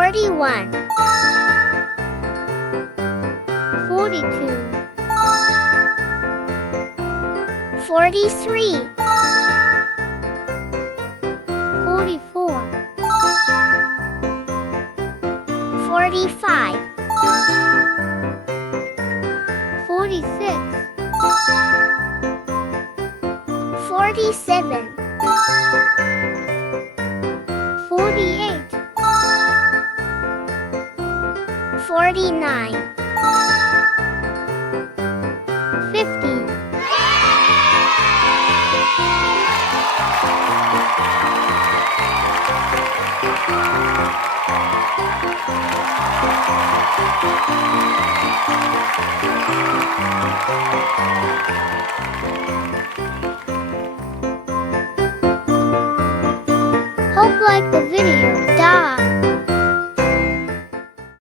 41, 42, 43, 44, 45, 46, 47, 48, 49, 50. Hope like the video. Da!